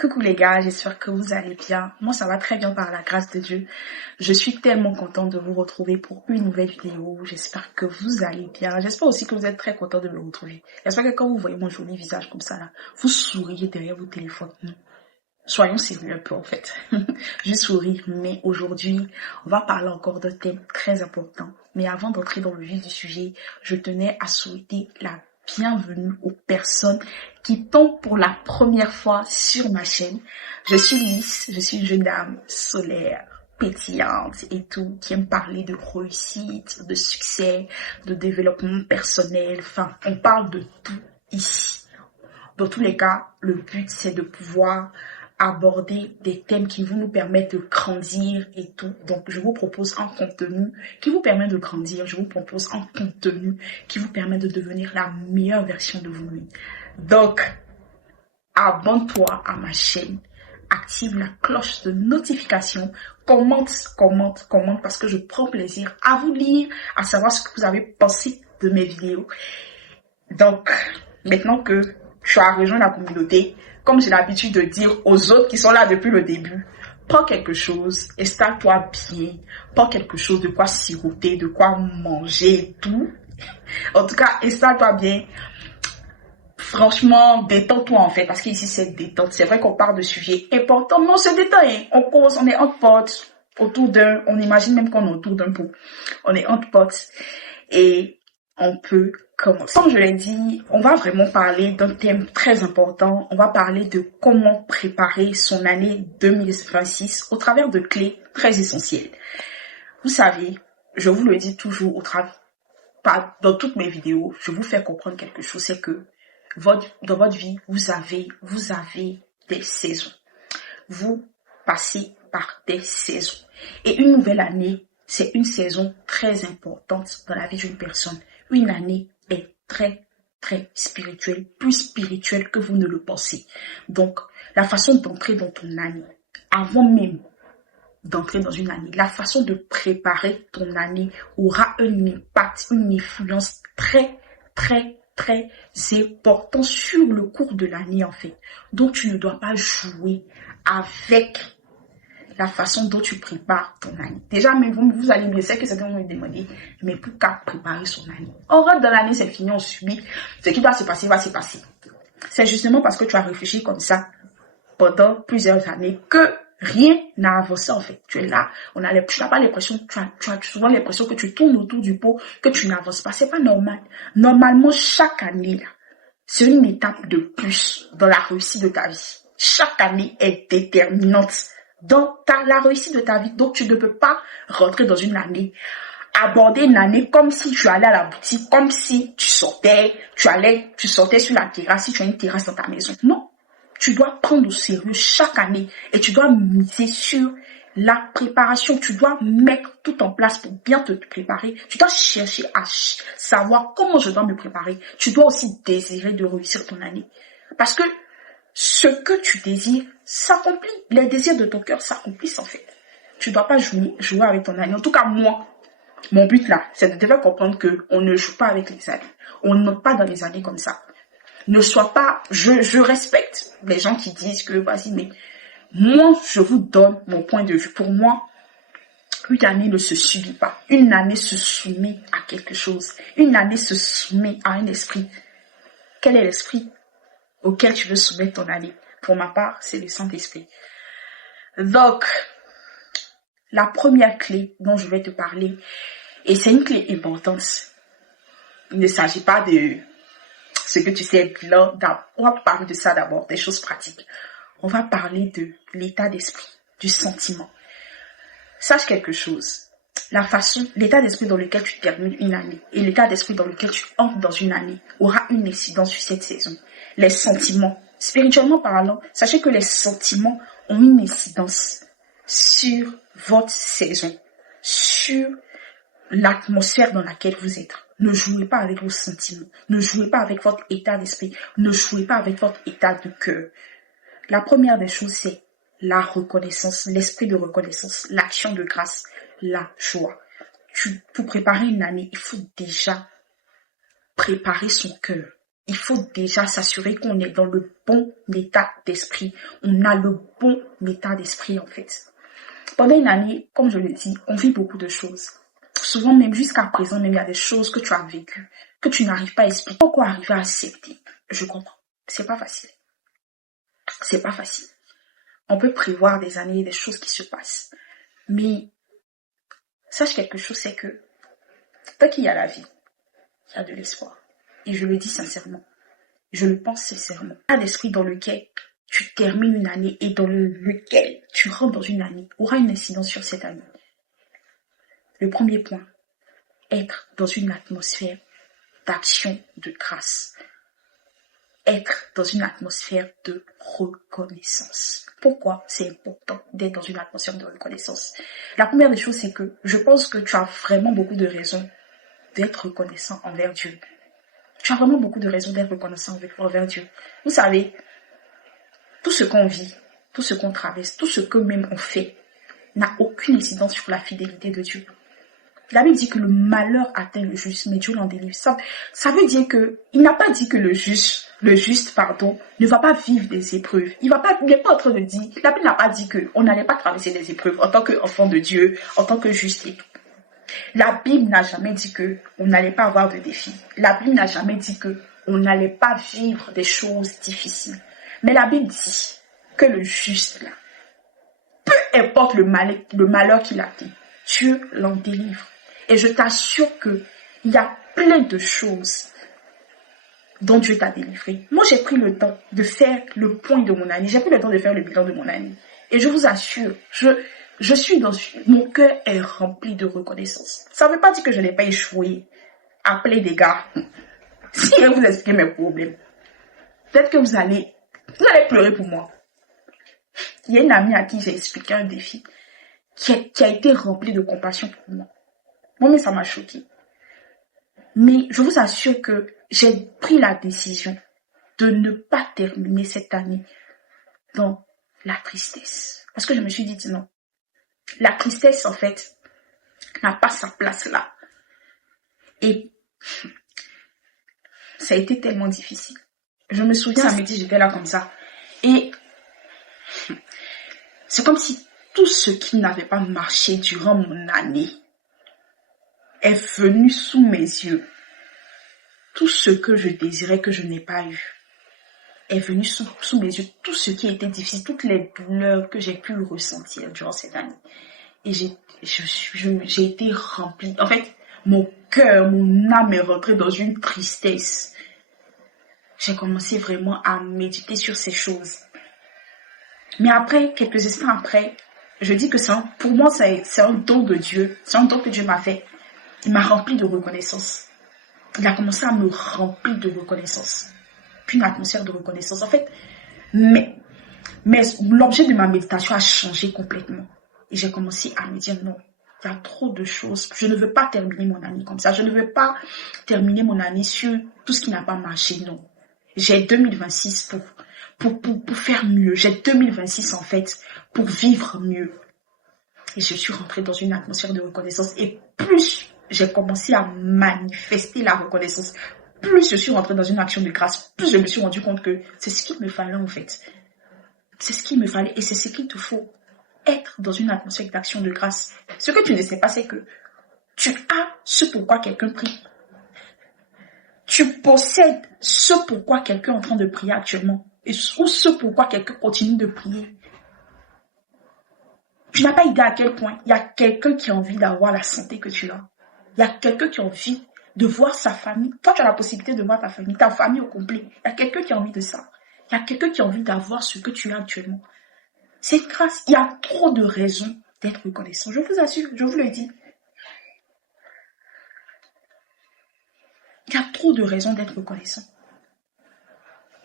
Coucou les gars, j'espère que vous allez bien. Moi ça va très bien par la grâce de Dieu. Je suis tellement contente de vous retrouver pour une nouvelle vidéo. J'espère que vous allez bien. J'espère aussi que vous êtes très contents de me retrouver. J'espère que quand vous voyez mon joli visage comme ça là, vous souriez derrière vos téléphones. Non. Soyons sérieux un peu en fait. Je souris, mais aujourd'hui, on va parler encore d'un thème très important. Mais avant d'entrer dans le vif du sujet, je tenais à souhaiter la bienvenue aux personnes qui tombent pour la première fois sur ma chaîne. Je suis Lys, je suis une jeune dame solaire, pétillante et tout, qui aime parler de réussite, de succès, de développement personnel. Enfin, on parle de tout ici. Dans tous les cas, le but c'est de pouvoir aborder des thèmes qui vont nous permettre de grandir et tout. Donc, je vous propose un contenu qui vous permet de grandir. Je vous propose un contenu qui vous permet de devenir la meilleure version de vous-même. Donc, abonne-toi à ma chaîne. Active la cloche de notification. Commente, parce que je prends plaisir à vous lire, à savoir ce que vous avez pensé de mes vidéos. Donc, maintenant que tu as rejoint la communauté, comme j'ai l'habitude de dire aux autres qui sont là depuis le début, prends quelque chose, installe-toi bien, prends quelque chose de quoi siroter, de quoi manger et tout. En tout cas, installe-toi bien. Franchement, détends-toi en fait, parce qu'ici c'est détente. C'est vrai qu'on parle de sujets importants, mais on se détend, hein. On cause, on est entre potes, autour d'un, on imagine même qu'on est autour d'un pot. On est entre potes et on peut commencer. Comme je l'ai dit, on va vraiment parler d'un thème très important. On va parler de comment préparer son année 2026 au travers de clés très essentielles. Vous savez, je vous le dis toujours dans toutes mes vidéos, je vous fais comprendre quelque chose, c'est que dans votre vie, vous avez des saisons. Vous passez par des saisons. Et une nouvelle année, c'est une saison très importante dans la vie d'une personne. Une année est très, très spirituelle, plus spirituelle que vous ne le pensez. Donc, la façon d'entrer dans ton année, avant même d'entrer dans une année, la façon de préparer ton année aura un impact, une influence très, très, très important sur le cours de l'année en fait. Donc, tu ne dois pas jouer avec la façon dont tu prépares ton année. Déjà, mais vous allez me dire que certains vont me demander, mais pourquoi préparer son année? On rentre dans l'année, c'est fini, on subit. Ce qui doit se passer, va se passer. C'est justement parce que tu as réfléchi comme ça pendant plusieurs années que rien n'a avancé en fait. Tu es là, tu n'as pas l'impression, tu as souvent l'impression que tu tournes autour du pot, que tu n'avances pas. C'est pas normal. Normalement, chaque année, là, c'est une étape de plus dans la réussite de ta vie. Chaque année est déterminante dans la réussite de ta vie. Donc, tu ne peux pas rentrer dans une année, aborder une année comme si tu allais à la boutique, comme si tu sortais sur la terrasse, si tu as une terrasse dans ta maison. Non. Tu dois prendre au sérieux chaque année et tu dois miser sur la préparation. Tu dois mettre tout en place pour bien te préparer. Tu dois chercher à savoir comment je dois me préparer. Tu dois aussi désirer de réussir ton année. Parce que ce que tu désires s'accomplit. Les désirs de ton cœur s'accomplissent en fait. Tu ne dois pas jouer avec ton année. En tout cas, moi, mon but là, c'est de te faire comprendre qu'on ne joue pas avec les années. On n'entre pas dans les années comme ça. Ne sois pas, je respecte les gens qui disent que vas-y, mais moi, je vous donne mon point de vue. Pour moi, une année ne se subit pas. Une année se soumet à quelque chose. Une année se soumet à un esprit. Quel est l'esprit auquel tu veux soumettre ton année? Pour ma part, c'est le Saint-Esprit. Donc, la première clé dont je vais te parler, et c'est une clé importante. Il ne s'agit pas de ce que tu sais là. On va parler de ça d'abord, des choses pratiques. On va parler de l'état d'esprit, du sentiment. Sache quelque chose. L'état d'esprit dans lequel tu termines une année et l'état d'esprit dans lequel tu entres dans une année aura une incidence sur cette saison. Les sentiments, spirituellement parlant, sachez que les sentiments ont une incidence sur votre saison, sur l'atmosphère dans laquelle vous êtes. Ne jouez pas avec vos sentiments. Ne jouez pas avec votre état d'esprit. Ne jouez pas avec votre état de cœur. La première des choses, c'est la reconnaissance, l'esprit de reconnaissance, l'action de grâce, la joie. Pour préparer une année, il faut déjà préparer son cœur. il faut déjà s'assurer qu'on est dans le bon état d'esprit. On a le bon état d'esprit, en fait. Pendant une année, comme je le dis, on vit beaucoup de choses. Souvent, même jusqu'à présent, même il y a des choses que tu as vécues, que tu n'arrives pas à expliquer. Pourquoi arriver à accepter? Je comprends. C'est pas facile. C'est pas facile. On peut prévoir des années, des choses qui se passent. Mais, sache quelque chose, c'est que, tant qu'il y a la vie, il y a de l'espoir. Et je le dis sincèrement. Je le pense sincèrement. Un esprit dans lequel tu termines une année et dans lequel tu rentres dans une année aura une incidence sur cette année. Le premier point, être dans une atmosphère d'action de grâce. Être dans une atmosphère de reconnaissance. Pourquoi c'est important d'être dans une atmosphère de reconnaissance? La première des choses, c'est que je pense que tu as vraiment beaucoup de raisons d'être reconnaissant envers Dieu. Tu as vraiment beaucoup de raisons d'être reconnaissant envers Dieu. Vous savez, tout ce qu'on vit, tout ce qu'on traverse, tout ce que même on fait, n'a aucune incidence sur la fidélité de Dieu. La Bible dit que le malheur atteint le juste, mais Dieu l'en délivre. Ça veut dire que, il n'a pas dit que le juste, ne va pas vivre des épreuves. Il n'est pas en train de dire, la Bible n'a pas dit qu'on n'allait pas traverser des épreuves en tant qu'enfant de Dieu, en tant que juste et tout. La Bible n'a jamais dit qu'on n'allait pas avoir de défis. La Bible n'a jamais dit qu'on n'allait pas vivre des choses difficiles. Mais la Bible dit que le juste, là, peu importe le malheur qu'il a fait, Dieu l'en délivre. Et je t'assure qu'il y a plein de choses dont Dieu t'a délivré. Moi, j'ai pris le temps de faire le point de mon année. J'ai pris le temps de faire le bilan de mon année. Et je vous assure, je suis mon cœur est rempli de reconnaissance. Ça ne veut pas dire que je n'ai pas échoué. Appelez des gars. Si je vais vous expliquer mes problèmes, peut-être que vous allez pleurer pour moi. Il y a une amie à qui j'ai expliqué un défi qui a été rempli de compassion pour moi. Moi, mais ça m'a choqué. Mais je vous assure que j'ai pris la décision de ne pas terminer cette année dans la tristesse. Parce que je me suis dit non. La tristesse, en fait, n'a pas sa place là. Et ça a été tellement difficile. Je me souviens, samedi, j'étais là comme ça. Et c'est comme si tout ce qui n'avait pas marché durant mon année est venu sous mes yeux. Tout ce que je désirais que je n'ai pas eu est venu sous mes yeux. Tout ce qui était difficile, toutes les douleurs que j'ai pu ressentir durant cette année. Et j'ai été remplie. En fait, mon cœur, mon âme est rentrée dans une tristesse. J'ai commencé vraiment à méditer sur ces choses. Mais après, quelques instants après, je dis que pour moi, c'est un don de Dieu. C'est un don que Dieu m'a fait. Il m'a rempli de reconnaissance. Il a commencé à me remplir de reconnaissance. Puis une atmosphère de reconnaissance. En fait, mais l'objet de ma méditation a changé complètement. Et j'ai commencé à me dire non, il y a trop de choses. Je ne veux pas terminer mon année comme ça. Je ne veux pas terminer mon année sur tout ce qui n'a pas marché. Non. J'ai 2026 pour faire mieux. J'ai 2026 en fait pour vivre mieux. Et je suis rentrée dans une atmosphère de reconnaissance. Et plus j'ai commencé à manifester la reconnaissance, plus je suis rentrée dans une action de grâce, plus je me suis rendu compte que c'est ce qu'il me fallait en fait. C'est ce qu'il me fallait et c'est ce qu'il te faut. Être dans une atmosphère d'action de grâce. Ce que tu ne sais pas, c'est que tu as ce pourquoi quelqu'un prie. Tu possèdes ce pourquoi quelqu'un est en train de prier actuellement. Ou ce pourquoi quelqu'un continue de prier. Tu n'as pas idée à quel point il y a quelqu'un qui a envie d'avoir la santé que tu as. Il y a quelqu'un qui a envie de voir sa famille. Toi, tu as la possibilité de voir ta famille au complet. Il y a quelqu'un qui a envie de ça. Il y a quelqu'un qui a envie d'avoir ce que tu as actuellement. C'est grâce. Il y a trop de raisons d'être reconnaissant. Je vous assure, je vous le dis. Il y a trop de raisons d'être reconnaissant.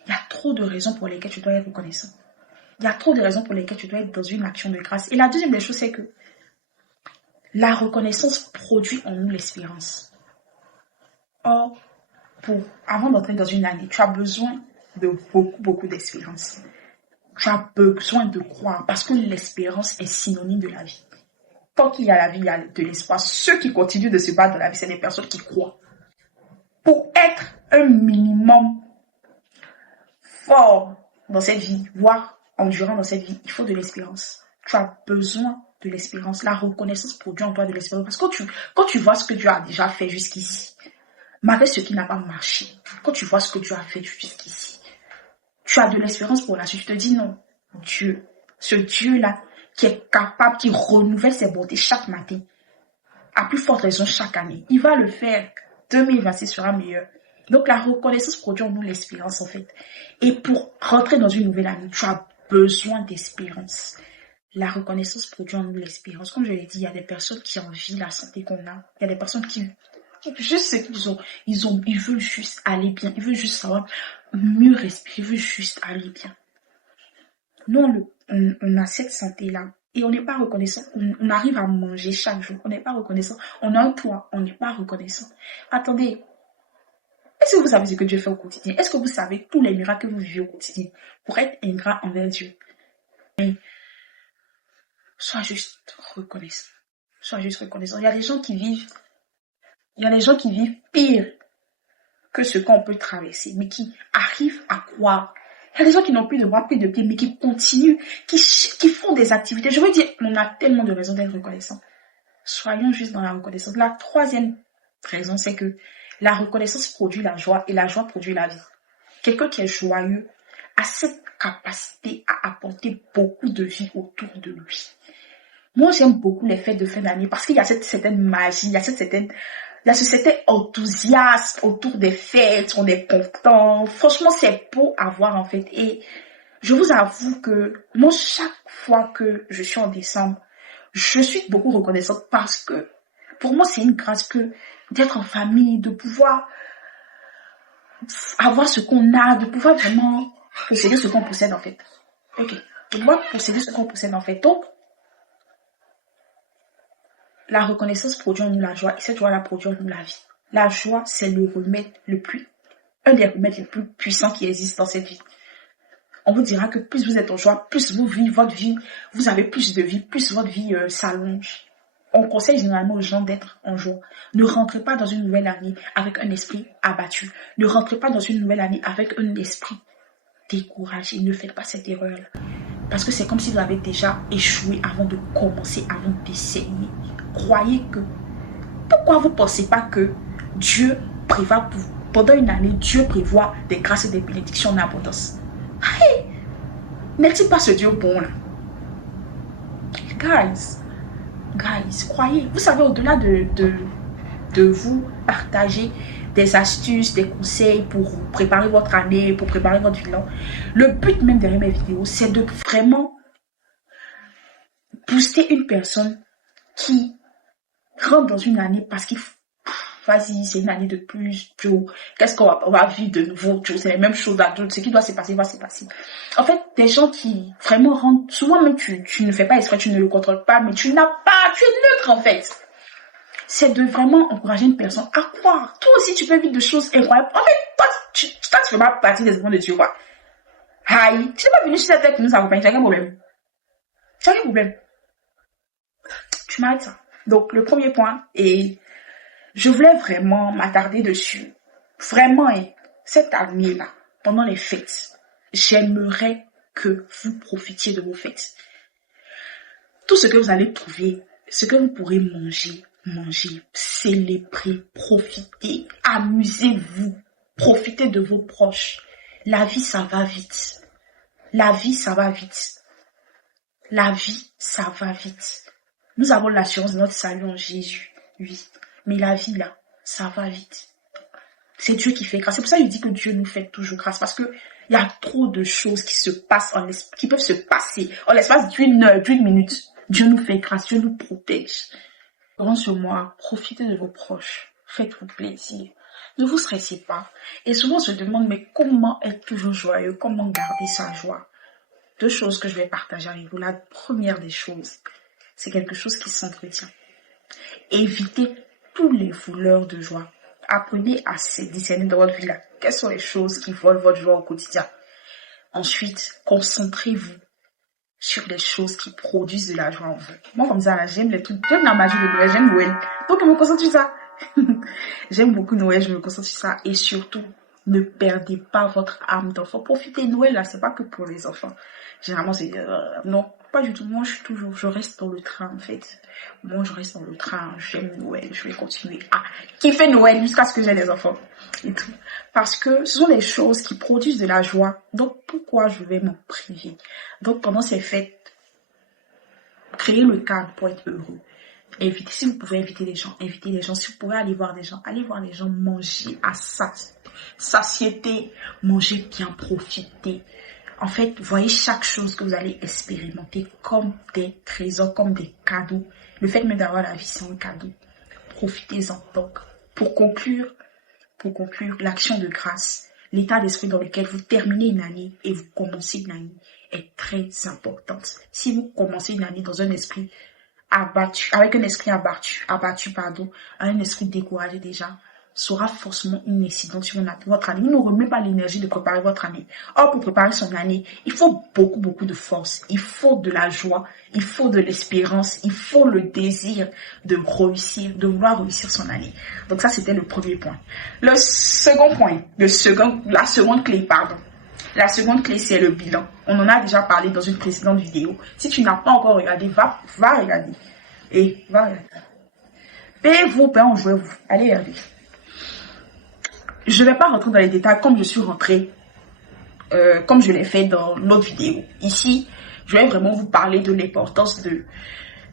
Il y a trop de raisons pour lesquelles tu dois être reconnaissant. Il y a trop de raisons pour lesquelles tu dois être dans une action de grâce. Et la deuxième des choses, c'est que la reconnaissance produit en nous l'espérance. Or, avant d'entrer dans une année, tu as besoin de beaucoup d'espérance. Tu as besoin de croire parce que l'espérance est synonyme de la vie. Tant qu'il y a la vie, il y a de l'espoir. Ceux qui continuent de se battre dans la vie, c'est des personnes qui croient. Pour être un minimum fort dans cette vie, voire endurant dans cette vie, il faut de l'espérance. Tu as besoin de l'espérance. La reconnaissance produit en toi de l'espérance. Parce que quand tu vois ce que Dieu a déjà fait jusqu'ici, malgré ce qui n'a pas marché, quand tu vois ce que Dieu a fait jusqu'ici, tu as de l'espérance pour la suite. Tu te dis non, Dieu, ce Dieu-là, qui est capable, qui renouvelle ses bontés chaque matin, à plus forte raison chaque année, il va le faire. 2026 sera meilleur. Donc la reconnaissance produit en nous l'espérance en fait. Et pour rentrer dans une nouvelle année, tu as besoin d'espérance. La reconnaissance produit en nous l'espérance. Comme je l'ai dit, il y a des personnes qui envient la santé qu'on a. Il y a des personnes qui juste ce qu'ils ont. Ils veulent juste aller bien. Ils veulent juste savoir mieux respirer. Ils veulent juste aller bien. Nous, on a cette santé-là. Et on n'est pas reconnaissant. On arrive à manger chaque jour. On n'est pas reconnaissant. On a un toit. On n'est pas reconnaissant. Attendez. Est-ce que vous savez ce que Dieu fait au quotidien? Est-ce que vous savez tous les miracles que vous vivez au quotidien? Pour être ingrat envers Dieu. Mais, sois juste reconnaissant. Sois juste reconnaissant. Il y a des gens qui vivent pire que ce qu'on peut traverser, mais qui arrivent à croire. Il y a des gens qui n'ont plus de bras, plus de pieds, mais qui continuent, qui font des activités. Je veux dire, on a tellement de raisons d'être reconnaissant. Soyons juste dans la reconnaissance. La troisième raison, c'est que la reconnaissance produit la joie et la joie produit la vie. Quelqu'un qui est joyeux a cette capacité à apporter beaucoup de vie autour de lui. Moi, j'aime beaucoup les fêtes de fin d'année parce qu'il y a cette certaine magie, il y a ce certain enthousiasme autour des fêtes, on est content. Franchement, c'est beau à voir en fait. Et je vous avoue que moi, chaque fois que je suis en décembre, je suis beaucoup reconnaissante parce que pour moi, c'est une grâce que d'être en famille, de pouvoir avoir ce qu'on a, de pouvoir vraiment posséder ce qu'on possède en fait. Ok, de pouvoir posséder ce qu'on possède en fait. Donc, la reconnaissance produit en nous la joie et cette joie-là produit en nous la vie. La joie, c'est un des remèdes les plus puissants qui existent dans cette vie. On vous dira que plus vous êtes en joie, plus vous vivez votre vie, vous avez plus de vie, plus votre vie s'allonge. On conseille généralement aux gens d'être en joie. Ne rentrez pas dans une nouvelle année avec un esprit abattu. Ne rentrez pas dans une nouvelle année avec un esprit découragé. Ne faites pas cette erreur-là. Parce que c'est comme si vous avez déjà échoué avant de commencer, avant d'essayer. Croyez que... Pourquoi vous ne pensez pas que Dieu prévoit pour vous? Pendant une année, Dieu prévoit des grâces et des bénédictions en abondance. Hey! N'est-il pas ce Dieu bon là? Guys, croyez. Vous savez, au-delà de vous partager des astuces, des conseils pour préparer votre année, pour préparer votre bilan, le but même derrière mes vidéos, c'est de vraiment booster une personne qui rentre dans une année parce qu'il faut, vas-y, c'est une année de plus, Joe. Qu'est-ce qu'on va vivre de nouveau, Joe? C'est les mêmes choses à Joe. Ce qui doit se passer va se passer. En fait, des gens qui vraiment rentrent, souvent même tu ne fais pas exprès, tu ne le contrôles pas, mais tu es neutre en fait. C'est de vraiment encourager une personne à croire. Toi aussi, tu peux vivre de choses incroyables. En fait, toi, tu fais pas partie des enfants de Dieu, quoi. Aïe, tu n'es pas venu sur cette terre qui nous accompagne. Tu as quel problème? Tu m'arrêtes ça. Donc, le premier point, et je voulais vraiment m'attarder dessus. Vraiment, et cette année-là, pendant les fêtes, j'aimerais que vous profitiez de vos fêtes. Tout ce que vous allez trouver, ce que vous pourrez manger, célébrer, profiter, amusez-vous, profitez de vos proches. La vie, ça va vite. La vie, ça va vite. Nous avons l'assurance de notre salut en Jésus, oui. Mais la vie, là, ça va vite. C'est Dieu qui fait grâce. C'est pour ça qu'il dit que Dieu nous fait toujours grâce. Parce que il y a trop de choses qui peuvent se passer en l'espace d'une heure, d'une minute. Dieu nous fait grâce, Dieu nous protège. Pendant ce mois, profitez de vos proches. Faites-vous plaisir. Ne vous stressez pas. Et souvent on se demande, mais comment être toujours joyeux? Comment garder sa joie? 2 choses que je vais partager avec vous. La première des choses, c'est quelque chose qui s'entretient. Évitez tous les voleurs de joie. Apprenez à se discerner dans votre vie là. Quelles sont les choses qui volent votre joie au quotidien? Ensuite, concentrez-vous sur les choses qui produisent de la joie en vous. Moi, comme ça, là, j'aime les trucs, j'aime la magie de Noël, j'aime Noël. Donc, je me concentre sur ça. J'aime beaucoup Noël, je me concentre sur ça. Et surtout, Ne perdez pas votre âme d'enfant. Profitez de Noël, là, c'est pas que pour les enfants. Généralement, c'est... non, pas du tout. Moi, je reste dans le train, en fait. Moi, je reste dans le train. J'aime Noël. Je vais continuer à kiffer Noël jusqu'à ce que j'ai des enfants. Et tout. Parce que ce sont des choses qui produisent de la joie. Donc, pourquoi je vais m'en priver? Donc, pendant ces fêtes, créez le cadre pour être heureux. Invitez, si vous pouvez inviter les gens, invitez les gens. Si vous pouvez aller voir des gens, allez voir les gens, manger à satiété, manger bien, profiter. En fait, voyez chaque chose que vous allez expérimenter comme des trésors, comme des cadeaux. Le fait même d'avoir la vie, c'est un cadeau. Profitez-en. Donc, pour conclure, l'action de grâce, l'état d'esprit dans lequel vous terminez une année et vous commencez une année est très importante. Si vous commencez une année dans un esprit abattu, avec un esprit abattu, un esprit découragé déjà, sera forcément une incidence sur votre année. Il ne remet pas l'énergie de préparer votre année. Or, pour préparer son année, il faut beaucoup de force. Il faut de la joie. Il faut de l'espérance. Il faut le désir de réussir, de vouloir réussir son année. Donc ça, c'était le premier point. La seconde clé, La seconde clé, c'est le bilan. On en a déjà parlé dans une précédente vidéo. Si tu n'as pas encore regardé, va regarder. Et va regarder. Payez-vous, jouez-vous. Allez regarder. Je ne vais pas rentrer dans les détails comme je suis rentrée, comme je l'ai fait dans l'autre vidéo. Ici, je vais vraiment vous parler de l'importance de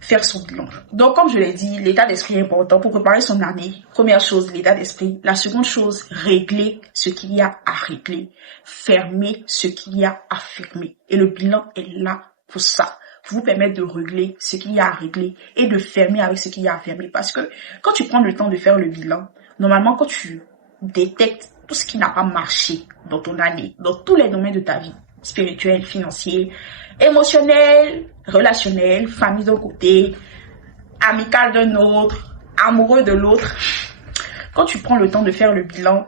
faire son bilan. Donc, comme je l'ai dit, l'état d'esprit est important pour préparer son année. Première chose, l'état d'esprit. La seconde chose, régler ce qu'il y a à régler. Fermer ce qu'il y a à fermer. Et le bilan est là pour ça. Pour vous permettre de régler ce qu'il y a à régler et de fermer avec ce qu'il y a à fermer. Parce que quand tu prends le temps de faire le bilan, normalement, quand tu détectes tout ce qui n'a pas marché dans ton année, dans tous les domaines de ta vie, spirituel, financier, émotionnel, relationnel, famille d'un côté, amical d'un autre, amoureux de l'autre. Quand tu prends le temps de faire le bilan,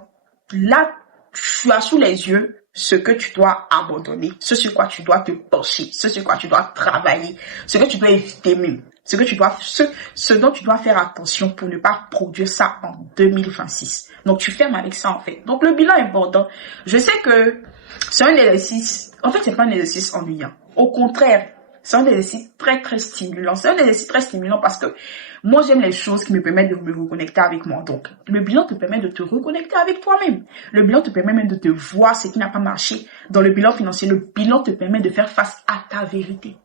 là, tu as sous les yeux ce que tu dois abandonner, ce sur quoi tu dois te pencher, ce sur quoi tu dois travailler, ce que tu dois éviter même, ce dont tu dois faire attention pour ne pas produire ça en 2026. Donc, tu fermes avec ça, en fait. Donc, le bilan est important. Je sais que c'est un exercice, en fait, c'est pas un exercice ennuyant. Au contraire, c'est un exercice très stimulant. C'est un exercice très stimulant parce que moi, j'aime les choses qui me permettent de me reconnecter avec moi. Donc, le bilan te permet de te reconnecter avec toi-même. Le bilan te permet même de te voir ce qui n'a pas marché. Dans le bilan financier, le bilan te permet de faire face à ta vérité.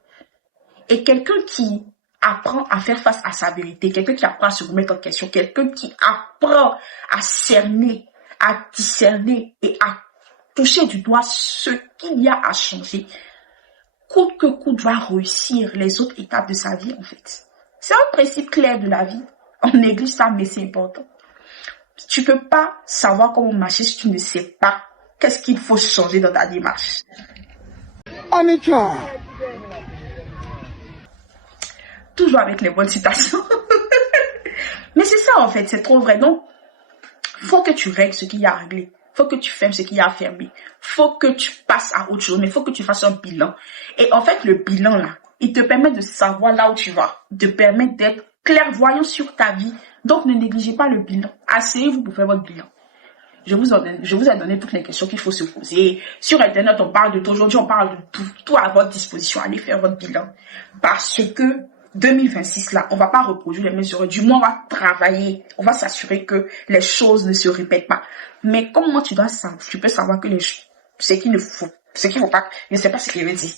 Et quelqu'un qui apprend à faire face à sa vérité, quelqu'un qui apprend à se remettre en question, quelqu'un qui apprend à cerner, à discerner et à toucher du doigt ce qu'il y a à changer, coûte que coûte va réussir les autres étapes de sa vie, en fait. C'est un principe clair de la vie. On néglige ça, mais c'est important. Tu peux pas savoir comment marcher si tu ne sais pas qu'est-ce qu'il faut changer dans ta démarche. Toujours avec les bonnes citations. Mais c'est ça, en fait, c'est trop vrai. Donc, faut que tu règles ce qu'il y a à régler. Faut que tu fermes ce qu'il y a à fermer. Faut que tu passes à autre chose, mais faut que tu fasses un bilan. Et en fait, le bilan, là, il te permet de savoir là où tu vas. Il te permet d'être clairvoyant sur ta vie. Donc, ne négligez pas le bilan. Asseyez-vous pour faire votre bilan. Je vous ai donné toutes les questions qu'il faut se poser. Sur Internet, on parle de tout. Aujourd'hui, on parle de tout. Tout à votre disposition. Allez faire votre bilan. Parce que 2026, là, on va pas reproduire les mêmes erreurs. Du moins, on va travailler. On va s'assurer que les choses ne se répètent pas. Mais comment tu peux savoir que ce qu'il faut pas, je ne sais pas ce qu'il veut dire.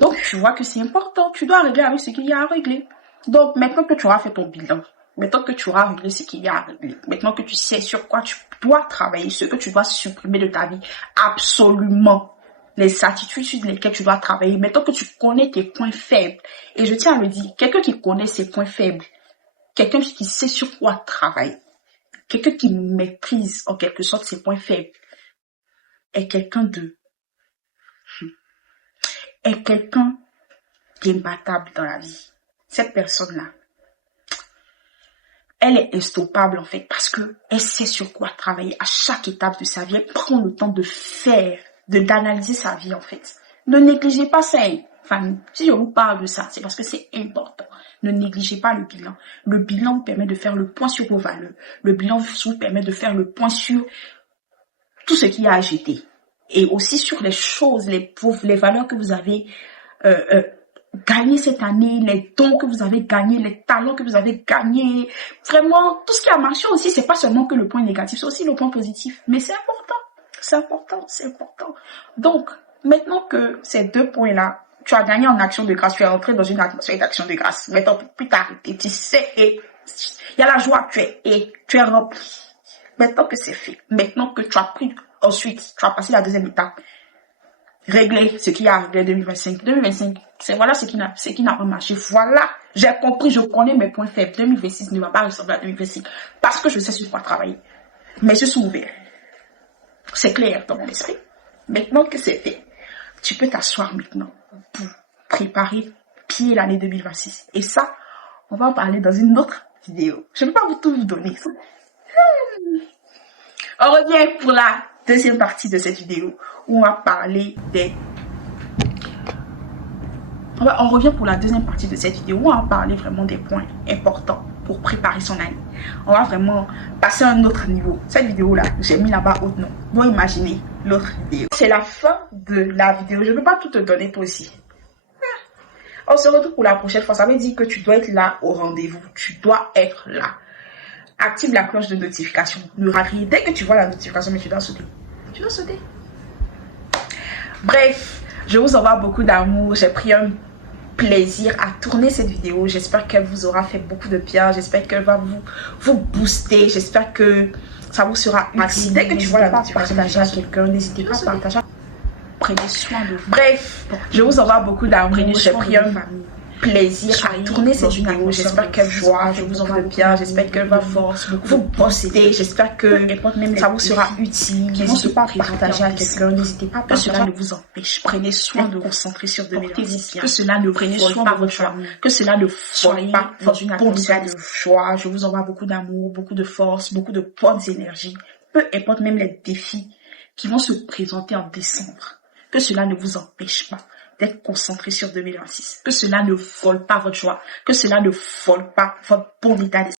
Donc, tu vois que c'est important. Tu dois régler avec ce qu'il y a à régler. Donc, maintenant que tu auras fait ton bilan, maintenant que tu auras réglé ce qu'il y a à régler, maintenant que tu sais sur quoi tu dois travailler, ce que tu dois supprimer de ta vie, absolument, les attitudes sur lesquelles tu dois travailler, maintenant que tu connais tes points faibles, et je tiens à le dire, quelqu'un qui connaît ses points faibles, quelqu'un qui sait sur quoi travailler, quelqu'un qui maîtrise en quelque sorte ses points faibles, est quelqu'un qui est imbattable dans la vie. Cette personne-là, elle est instoppable en fait parce que elle sait sur quoi travailler à chaque étape de sa vie. Elle prend le temps d'analyser sa vie en fait. Ne négligez pas ça, famille. Si je vous parle de ça, c'est parce que c'est important. Ne négligez pas le bilan. Le bilan permet de faire le point sur vos valeurs. Le bilan vous permet de faire le point sur tout ce qu'il y a à jeter. Et aussi sur les choses, les valeurs que vous avez gagnées cette année, les dons que vous avez gagnés, les talents que vous avez gagnés. Vraiment, tout ce qui a marché aussi, c'est pas seulement que le point négatif, c'est aussi le point positif. Mais c'est important, c'est important, c'est important. Donc, maintenant que ces 2 points-là, tu as gagné en action de grâce, tu es entré dans une atmosphère d'action de grâce. Maintenant, pour plus t'arrêter, tu sais, et il y a la joie, tu es rempli. Maintenant que c'est fait, maintenant que tu as pris, ensuite, tu as passé la deuxième étape, régler ce qui a réglé 2025. 2025, c'est voilà ce qui n'a pas marché. Voilà, j'ai compris, je connais mes points faibles. 2026 ne va pas ressembler à 2025 parce que je sais sur quoi travailler. Mes yeux sont ouverts. C'est clair dans mon esprit. Maintenant que c'est fait, tu peux t'asseoir maintenant pour préparer pied l'année 2026. Et ça, on va en parler dans une autre vidéo. Je ne vais pas tout vous donner. On revient pour la deuxième partie de cette vidéo où on va parler on revient pour la deuxième partie de cette vidéo où on va parler vraiment des points importants pour préparer son année. On va vraiment passer à un autre niveau. Cette vidéo-là, j'ai mis là-bas autre nom. Donc imaginez l'autre vidéo. C'est la fin de la vidéo. Je ne peux pas tout te donner toi aussi. On se retrouve pour la prochaine fois. Ça veut dire que tu dois être là au rendez-vous. Tu dois être là. Active la cloche de notification. Ne rate rien. Dès que tu vois la notification, mais tu dois sauter. Tu dois sauter. Bref, je vous envoie beaucoup d'amour. J'ai pris un plaisir à tourner cette vidéo. J'espère qu'elle vous aura fait beaucoup de bien. J'espère qu'elle va vous booster. J'espère que ça vous sera utile. Dès que tu vois la notification, partager à quelqu'un. N'hésitez pas à partager. Prenez soin de vous. Bref, je vous envoie beaucoup d'amour. J'ai pris un plaisir à tourner cette vidéo. J'espère qu'elle vous envoie de bien. J'espère qu'elle va vous booster. J'espère que ça vous sera utile. N'hésitez pas à partager à quelqu'un. N'hésitez pas que cela ne vous empêche. Prenez soin de vous concentrer sur 2026. Que cela ne prenne soin de votre joie. Que cela ne soyez pas dans une atmosphère de joie. Je vous envoie beaucoup d'amour, beaucoup de force, beaucoup de bonnes énergies. Peu importe même les défis qui vont se présenter en décembre. Que cela ne vous empêche pas d'être concentré sur 2026. Que cela ne vole pas votre joie. Que cela ne vole pas votre bon état d'esprit.